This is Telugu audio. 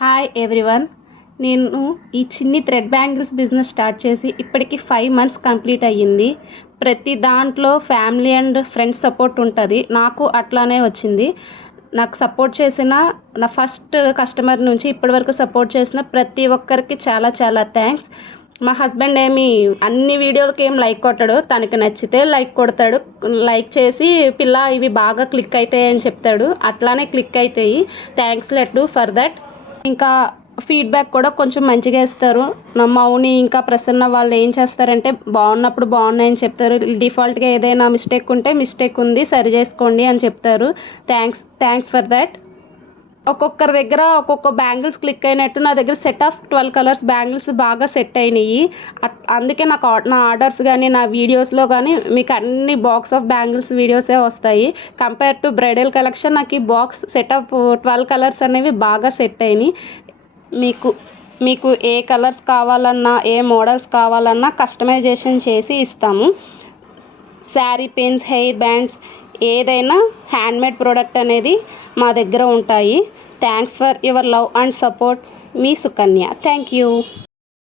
Hi everyone. నేను ఈ చిన్ని థ్రెడ్ బ్యాంగిల్స్ బిజినెస్ స్టార్ట్ చేసి ఇప్పటికి 5 మంత్స్ కంప్లీట్ అయ్యింది. ప్రతి దాంట్లో ఫ్యామిలీ అండ్ ఫ్రెండ్స్ సపోర్ట్ ఉంటుంది. నాకు అట్లానే వచ్చింది. నాకు సపోర్ట్ చేసిన నా ఫస్ట్ కస్టమర్ నుంచి ఇప్పటివరకు సపోర్ట్ చేసిన ప్రతి ఒక్కరికి చాలా చాలా థ్యాంక్స్. మా హస్బెండ్ అన్ని వీడియోలకి లైక్ కొట్టాడు. తనకి నచ్చితే లైక్ కొడతాడు. లైక్ చేసి పిల్ల ఇవి బాగా క్లిక్ అవుతాయి అని చెప్తాడు. అట్లానే క్లిక్ అవుతాయి. Thanks లెట్టు for that. ఇంకా ఫీడ్బ్యాక్ కూడా కొంచెం మంచిగా ఇస్తారు. నా మౌని ఇంకా ప్రసన్న వాళ్ళు ఏం చేస్తారంటే బాగున్నప్పుడు బాగున్నాయని చెప్తారు. డిఫాల్ట్గా ఏదైనా మిస్టేక్ ఉంటే మిస్టేక్ ఉంది సరి చేసుకోండి అని చెప్తారు. Thanks for that. ఒక్కొక్కరి దగ్గర ఒక్కొక్క బ్యాంగిల్స్ క్లిక్ అయినట్టు నా దగ్గర సెట్ ఆఫ్ 12 కలర్స్ బ్యాంగిల్స్ బాగా సెట్ అయినాయి. అందుకే నాకు నా ఆర్డర్స్ కానీ నా వీడియోస్లో కానీ మీకు అన్ని బాక్స్ ఆఫ్ బ్యాంగిల్స్ వీడియోసే వస్తాయి. కంపేర్ టు బ్రైడల్ కలెక్షన్ నాకు ఈ బాక్స్ సెట్ ఆఫ్ 12 కలర్స్ అనేవి బాగా సెట్ అయినాయి. మీకు ఏ కలర్స్ కావాలన్నా ఏ మోడల్స్ కావాలన్నా కస్టమైజేషన్ చేసి ఇస్తాము. శారీ పిన్స్, హెయిర్ బ్యాండ్స్ ఏదైనా హ్యాండ్మేడ్ ప్రోడక్ట్ అనేది మా దగ్గర ఉంటాయి. Thanks for your love and support. Me Sukanya. Thank you.